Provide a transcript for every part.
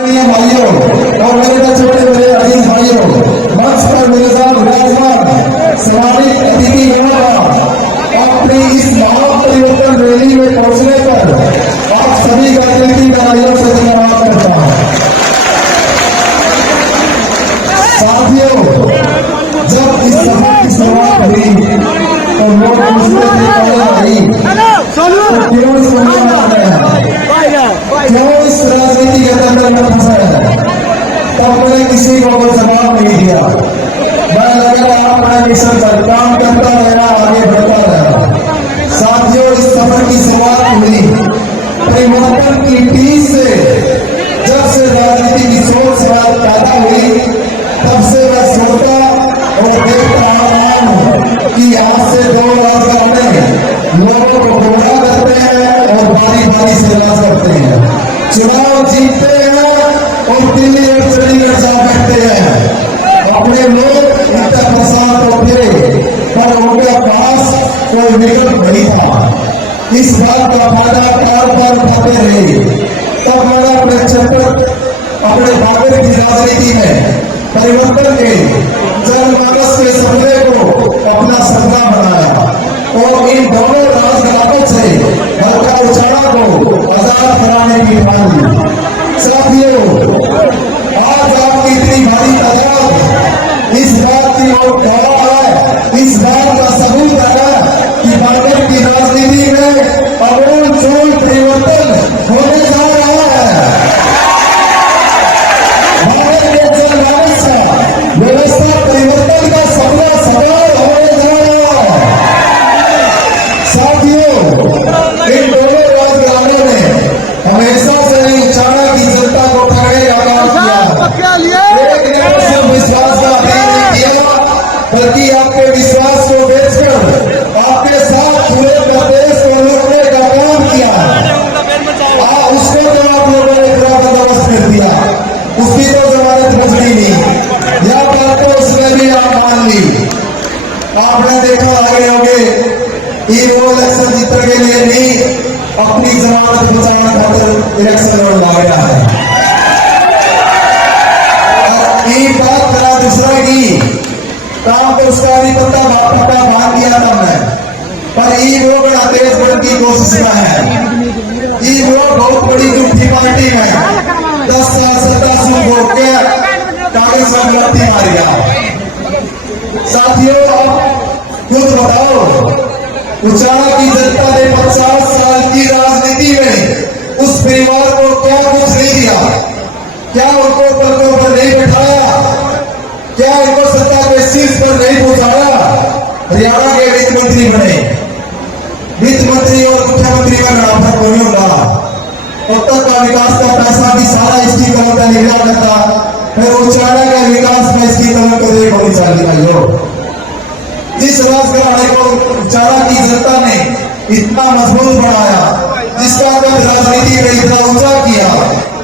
भाइयों और मेरे छोटे बड़े अजीज भाइयों, मंच पर मेरे साथ विराजमान सम्मानित अतिथि अपनी इस महान परिवर्तन रैली में पहुंचने पर आप सभी का दिल तालियों से धन्यवाद करता हूं। साथियों, जब इस सभा की शुरुआत हुई तो लोग मुझसे क्यों इस राजनीति के अंदर में फंसा है, तब मैंने किसी को कोई जवाब नहीं दिया। मैं लगातार अपना मिशन पर काम करता रहा, आगे बढ़ता रहा। साथियों, इस सफर की शुरुआत हुई परिवर्तन की टीम से। जब से राजनीति की सोच पैदा हुई, तब से मैं सोचता और देखता रहा हूं कि यहाँ से दो राजगार में लोगों को गुमराह करते हैं और बारी बारी से राज करते हैं, चुनाव जीतते हैं और दिल्ली और चंडीगढ़ जा बैठते हैं। अपने लोग इतना प्रसाद तो थे, पर उनके पास कोई विकल्प नहीं था। इस बात का फायदा कारोबार उठाते रहे। तब मैंने अपने क्षेत्र, अपने बाबर की राजनीति में परिवर्तन के जन मानस के सपने को अपना सपना बनाया और इन दोनों राजघाटों से हल्का उचाड़ा को आजाद कराने की ठान ली। साथियों, आज आपकी इतनी भारी तादाद इस बात की ओर खड़ा है, इस बात का सबूत है कि बाबर की राजनीति में आमूल परिवर्तन होने जा रहा है। बाबर के जनमानस का व्यवस्था परिवर्तन का सपना साकार होने जा रहा है। साथियों, इन दोनों राजघरानों ने हमेशा से ही चाणा की जनता को ठगने का काम किया। एक ने सिर्फ विश्वास का अधीन नहीं किया, बल्कि आपके विश्वास को बेचकर आपके साथ पूरे प्रदेश को लूटने का काम किया। उसको तो आप लोगों ने पूरा बंदोबस्त कर दिया, उसकी तो जमानत बचनी नहीं। यह बात तो उसने भी आप मान ली। आपने देखा आगे होंगे वो इलेक्शन जीतने के लिए नहीं, अपनी जमानत बचाने खातिर इलेक्शन लड़ गया है। एक बात करा दूसरा की काम तो उसका भी पता मान दिया था मैं, पर वो बड़ा तेज बढ़ने की कोशिश में है। वो बहुत बड़ी झूठी पार्टी में 10 साल सत्ता से भोग के कांग्रेस में लड़ती मार गया। साथियों, आप खुद बताओ, उचाड़ा की जनता ने 50 साल की राजनीति में उस परिवार को क्या कुछ नहीं दिया? क्या उनको पलकों पर नहीं बैठाया? क्या उनको सत्ता के शीर्ष पर नहीं पहुंचाया? हरियाणा के वित्त मंत्री बने, वित्त मंत्री और मुख्यमंत्री का बड़ा फर्क नहीं होगा। उत्तर का विकास का पैसा भी सारा इसकी कमर का निकला करता, फिर उचाड़ा के विकास में इसकी कमर को देख होनी चाहिए। जिस राजघराने को उचाड़ा की जनता ने इतना मजबूत बनाया, जिसका कद राजनीति में इतना ऊंचा किया,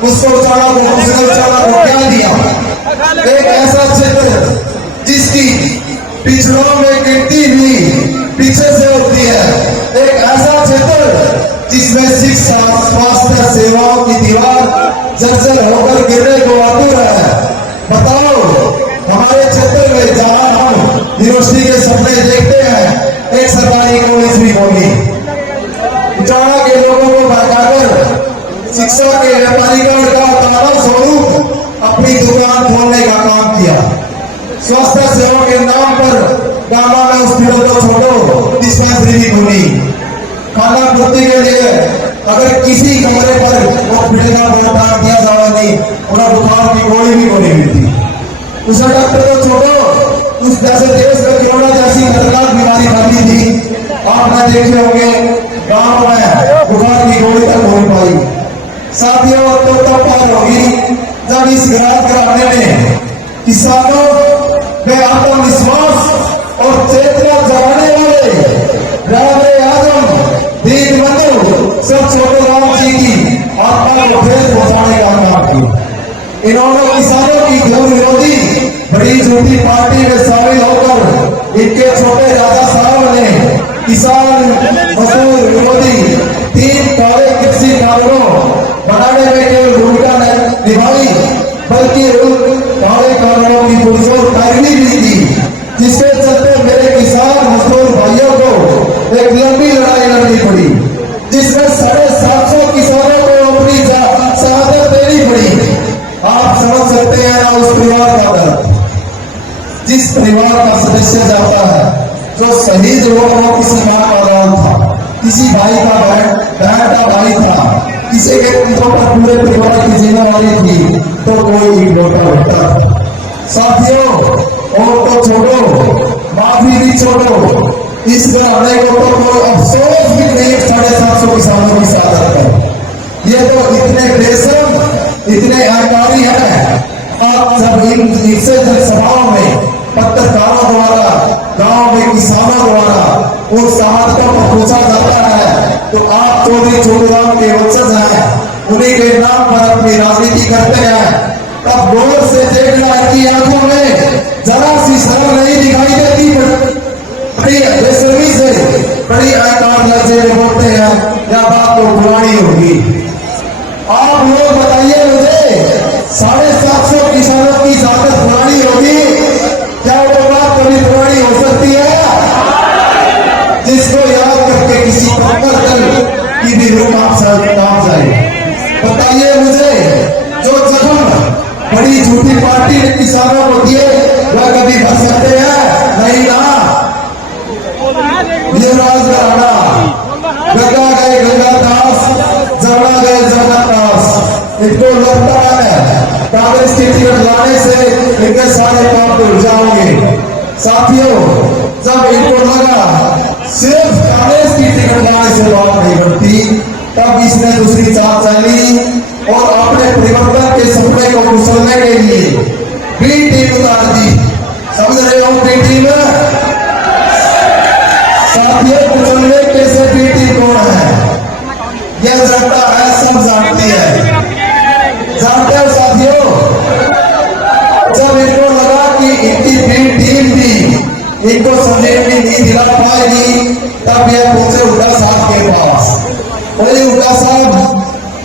उसको उचाड़ा को क्या दिया? एक ऐसा क्षेत्र जिसकी पिछड़ों में गिनती भी पीछे से होती है, एक ऐसा क्षेत्र जिसमें शिक्षा, स्वास्थ्य सेवाओं की दीवार जर्जर होकर गिरने को आतुर है। बताओ, हमारे क्षेत्र में जहां हम यूनिवर्सिटी के सपने देखते हैं, एक सरकारी कॉलेज भी होगी। उचाड़ा के लोगों को भड़काकर शिक्षा के व्यापारीकरण का तारा स्वरूप अपनी दुकान खोलने का काम किया। स्वास्थ्य सेवा के नाम पर गांव में हॉस्पिटल को छोड़ो, डिस्पेंसरी भी खुली। खाना पूर्ति के लिए अगर किसी कमरे पर हॉस्पिटल का भुगतान किया जाना नहीं, उन्हें बुखार की गोली भी नहीं मिलती। उस डॉक्टर को छोड़ो, उस जैसे देश में कोरोना जैसी खतरनाक बीमारी फैली थी, आपने देखे होंगे गांव में बुखार की गोली तक हो पाई। साथियों, तो तब पार होगी जब इस घराने में किसानों में आत्मविश्वास और चेतना जगाने वाले राजे आजम, दीनबंधु सब छोटे राम जी की आत्मा को ठेस पहुंचाने का काम किया। इन्होंने किसानों की घोर विरोधी बड़ी झूठी पार्टी में शामिल होकर इनके छोटे राजा साहब ने किसान मजदूर विरोधी 3 काले कृषि कानूनों बनाने में केवल भूमिका निभाई बल्कि उन काले कानूनों की पुरजोर पैरवी भी की, जिसके चलते मेरे किसान मजदूर भाइयों को एक लंबी लड़ाई लड़नी पड़ी, जिसमें 750 किसानों को अपनी शहादत देनी पड़ी। आप समझ सकते हैं ना उस परिवार का दर्द। जिस परिवार का सदस्य जाता है, जो शहीद हुआ वो किसी मां का लाल था, किसी भाई का बहन का भाई था, किसी के कंधों पर पूरे परिवार की जिम्मेदारी थी, तो कोई इकलौता होता था। साथियों, और तो छोड़ो, माफी भी छोड़ो, इस घराने को तो कोई अफसोस भी नहीं 750 किसानों की शहादत है। ये तो इतने बेशर्म, इतने अहंकारी हैं। आप जब इनसे जनसभाओं में पत्रकारों द्वारा, गांव में किसानों द्वारा उन शहादतों को पूछा जाता है, तो आप चौधरी छोटूराम के वंशज हैं, उन्हीं के नाम पर अपनी राजनीति करते हैं। तब गौर से देखना की आंखों में जरा सी शर्म नहीं दिखाई देती, बड़ी बेशर्मी से, बड़ी अहंकार लहजे में बोलते हैं, या बात तो पुरानी होगी। आप लोग बताइए मुझे, 750 किसानों की शहादत पुरानी होगी? क्या वो बात कभी पुरानी हो सकती है? जिसको याद करके किसी पत्थर दल की भी रूह कांप जाए। बताइए मुझे, जो जख्म बड़ी झूठी पार्टी ने किसानों को दिए, वह कभी भर सकते हैं? नहीं ना। ये राजघराना, गंगा गए गंगादास, जमुना गए जमुनादास, इनको लगता है कांग्रेस की टिकट लाने से इनके सारे काम भूल जाओगे। साथियों, जब इनको लगा सिर्फ कांग्रेस की टिकट लाने से बात नहीं बनती, तब इसने दूसरी चाल चली और अपने परिवर्तन के सपने को कुचलने के लिए बी टीम उतार दी। समझ रहे हो बी टीम? साथियों, कुचलने कैसे बी टीम कौन है? यह जनता है, सब जानती है। जानते हो साथियों, जब इनको लगा कि इनकी बी टीम भी इनको संजीवनी नहीं दिला पाएगी, तब यह पहुंचे उड़ा साहब के पास। और उड़ा साहब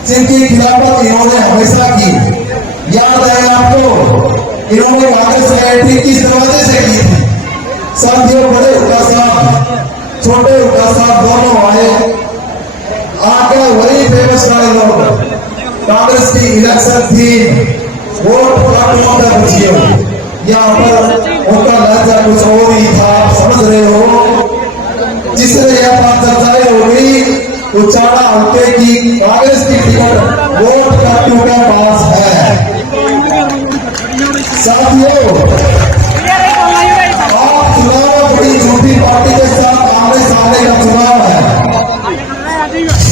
जिनकी खिलाफत इन्होंने हमेशा की, याद है आपको, इन्होंने कांग्रेस में किस दरवाजे से की थी? साथियों, बड़े उड़ा साहब, छोटे उड़ा साहब दोनों आए, आगे वही फेमस वाले लोग, कांग्रेस की इलेक्शन थी, वोट काटने का बचिए, यहाँ पर उनका लहजा कुछ और ही था, समझ रहे हो। जिसने यह बात चर्चाएं हो गई, उचाड़ा हल्के की कांग्रेस की टिकट वोट काटू के पास है। साथियों, आप चुनाव बड़ी झूठी पार्टी के साथ आमने सामने का चुनाव है,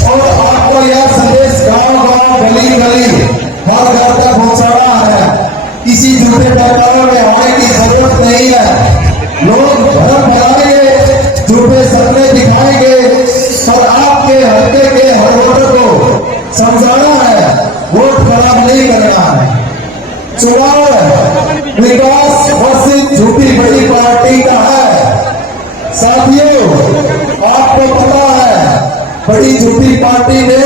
और आपको यह संदेश गांव-गांव, गली-गली, हर घर तक पहुंचाना है। किसी झूठे प्रकारों में आने की जरूरत नहीं है। लोग भ्रम फैलाएंगे, झूठे सपने दिखाएंगे, और आपके हल्के के हर वोटर को समझाना है, वोट खराब नहीं करना है। चुनाव विकास वर्षित झूठी बड़ी पार्टी का है। साथियों, आपको पता है, बड़ी झूठी पार्टी ने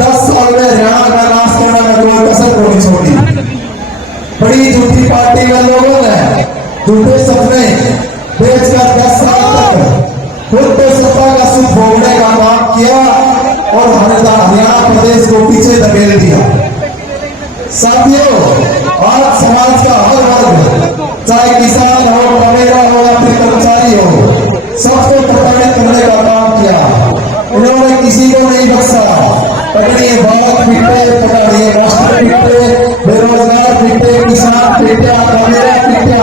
10 साल में हरियाणा का नाश करने में कोई कसर नहीं छोड़ी। बड़ी झूठी पार्टी में लोगों ने झूठे सपने बेचकर 10 साल तक खुद को सत्ता का सुख भोगने का काम किया और हरियाणा प्रदेश को पीछे धकेल दिया। साथियों, आज समाज का हर वर्ग, चाहे किसान हो, मवेरा हो या फिर कर्मचारी हो, सबको प्रताड़ित करने का काम किया। उन्होंने किसी को नहीं बख्शा। पकड़िए भारत पीटे, पकड़िए राष्ट्र पीटे, बेरोजगार पीटे, किसान पीटा, मवेरा पीटा,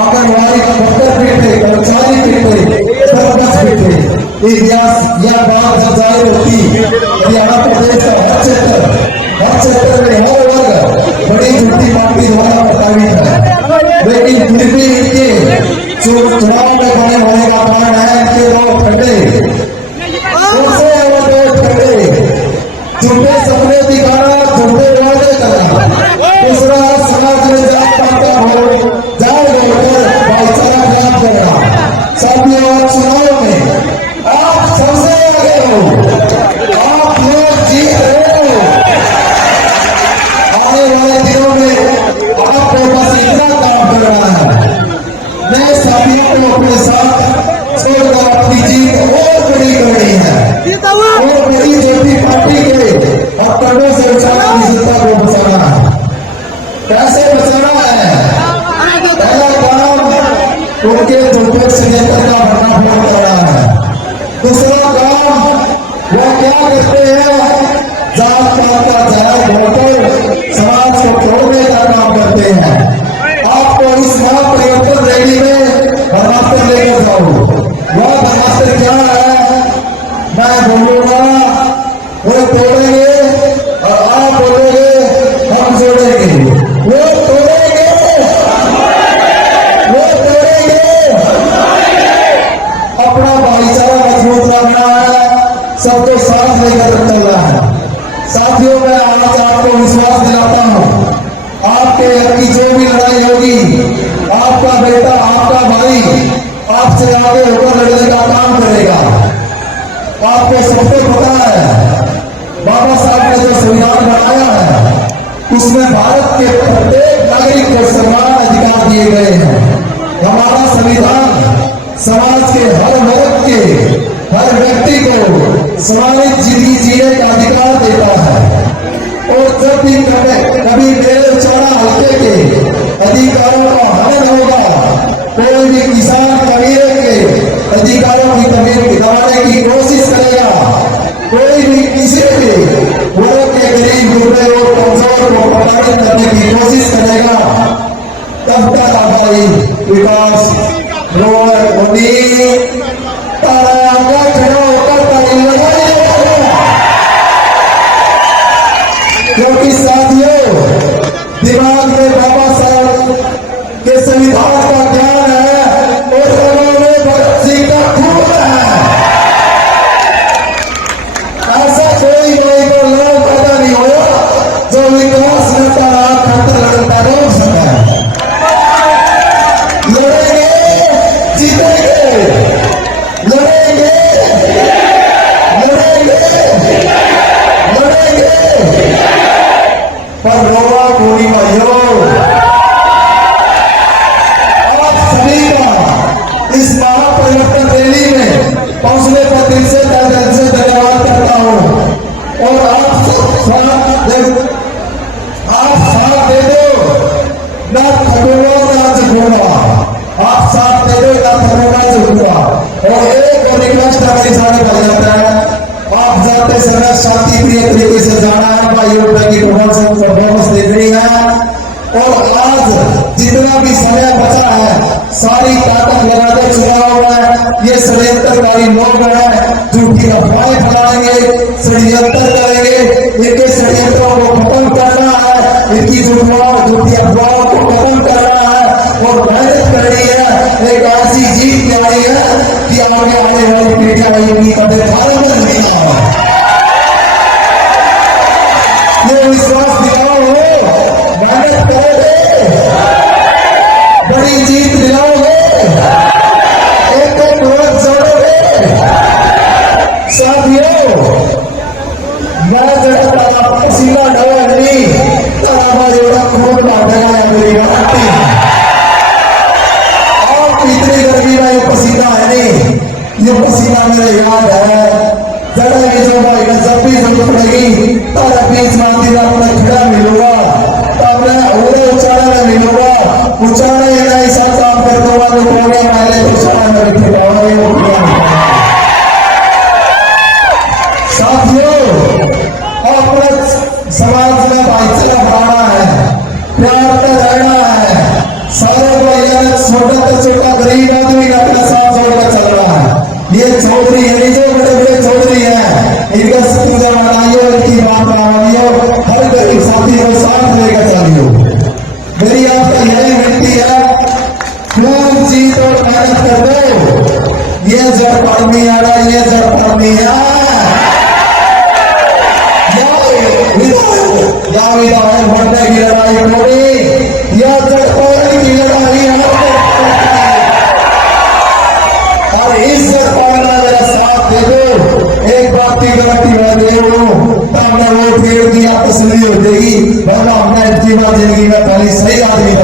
आंगनबाड़ी का वर्कर पीटे, कर्मचारी पीटे, सरपंच पीटे। इतिहास यह बात जब जाहिर होती, हरियाणा प्रदेश का हर क्षेत्र में हर वर्ग बड़ी झूठी पार्टी द्वारा प्रताड़ित है। लेकिन फिर भी इनके चुनाव में बने होने का कारण है इनके दो खड्डे, झूठे सपने दिखाना, झूठे वादे करना, दूसरा समाज में जात पात का हो जाए भाईचारा खराब करना। साथियों, चुनाव में आप सबसे आगे हो, आप लोग जीत रहे हो। के दुर्भेद षड्यंत्र का भंडाफोड़ करना है। दूसरा काम वो क्या करते हैं, जात पात का जहर घोलकर समाज को तोड़ने का काम करते हैं। आपको इस महापरिवर्तन रैली में धर्मास्त्र लेकर जाओ। वह धर्मास्त्र क्या है, मैं बोलूंगा वो तोड़ेंगे और आप बोलोगे हम जोड़ेंगे। वो तोड़ेंगे, वो तोड़ेंगे। अपना भाईचारा मजबूत रखना है, सबको साथ लेकर चलना है। साथियों, मैं आज आपको विश्वास दिलाता हूं, आपके हक की जो भी लड़ाई होगी, आपका बेटा आपका भाई आपसे आगे होकर लड़ने का काम करेगा। आपको सबको पता है बाबा साहब ने जो संविधान बनाया है उसमें भारत के प्रत्येक नागरिक को समान अधिकार दिए गए हैं। हमारा संविधान समाज के हर वर्ग के हर व्यक्ति को समानित जिंदगी जीने का अधिकार देता है। और जब भी कभी मेरे चौड़ा हल्के के अधिकारों का हनन होगा, कोई भी किसान कबीले के अधिकारों की कमी दबाने की कोशिश करेगा, कोई भी किसी भी वर्ग के गरीब गुर्बे और कमजोर को प्रताड़ित करने की कोशिश करेगा, तब तक हमारी विकास क्योंकि साथियों, दिमाग में बाबा साहब के संविधान का ज्ञान है और उन्होंने भगत सिंह का खून है। ऐसा कोई को लोग पैदा नहीं हुआ जो विकास करता रहा, खतर लड़ता रोक सका। लड़ेंगे, जीतेंगे, लड़ेंगे, लड़ेंगे, लड़ेंगे। पर रोवा गोली भाइयों, आप सभी का इस महापरिवर्तन रैली में पहुंचने पर दिल से धन्यवाद करता हूं। और आप साथ दे दो, ना थकूंगा ना झुकूंगा। आप साथ दे दो, ना थकूंगा झुकूंगा। और एक और रिक्वेस्ट है मेरी सारे भाई जाता है, आप जाते समय शांति प्रिय तरीके से जाना है। भाइयों की परफॉर्मेंस देखनी है। और आज जितना भी समय बचा है सारी ताकत लगाकर चुनाव में ये षड्यंत्रकारी लोग हैं, झूठी अफवाहें फैलाएंगे, षड्यंत्र करेंगे। इनके षड्यंत्रों को खत्म करना है, इनकी झूठी अफवाहों को खत्म करना है और मेहनत करनी है। एक ऐसी जीत आई है कि आगे आने वाली पीढ़ियां इनकी कदर धारण में नहीं है। ये विश्वास दिलाओगे, मेहनत करोगे, बड़ी जीत दिलाओगे, एक वोट जोड़ोगे। साथियों, मैं जरा पसीना डोली तारा जोड़ा खून बांटेगा है मेरी गांठी। और इतनी गर्मी में ये पसीना है नहीं, ये पसीना मेरे याद है जरा ये जो भाई जब भी जरूरत पड़ेगी तारा बीच मांगी अपना खड़ा मिलूंगा, तब मैं उड़े उचाड़ा में मिलूंगा। उचाड़े नहीं सब काम कर दो वाले कोने वाले उचाड़ा में रखे जाओगे। साथियों, अपने समाज में भाईचारा बढ़ाना है, प्यार से रहना है। सारे को छोटा से छोटा गरीब आदमी अपने साथ जोड़कर चल रहा है। ये चौधरी है, जो बड़े बड़े चौधरी हैं, इनका पूजा मनाइयो, इनकी बात मानियो, हर गरीब साथी को साथ लेकर चलियो। मेरी आपका यही विनती है, खूब जीत और मेहनत कर दो। ये जब पढ़नी आ रहा, ये जब पढ़नी है बढ़ने की लड़ाई होगी, या जब पढ़ने की लड़ाई है। और इस मेरा साथ दे दो, एक बात की गारंटी मैं दे रहा हूं, तब मैं वो फेर दिया तसली हो जाएगी, वरना अपने जीवन जिंदगी में पहले सही आदमी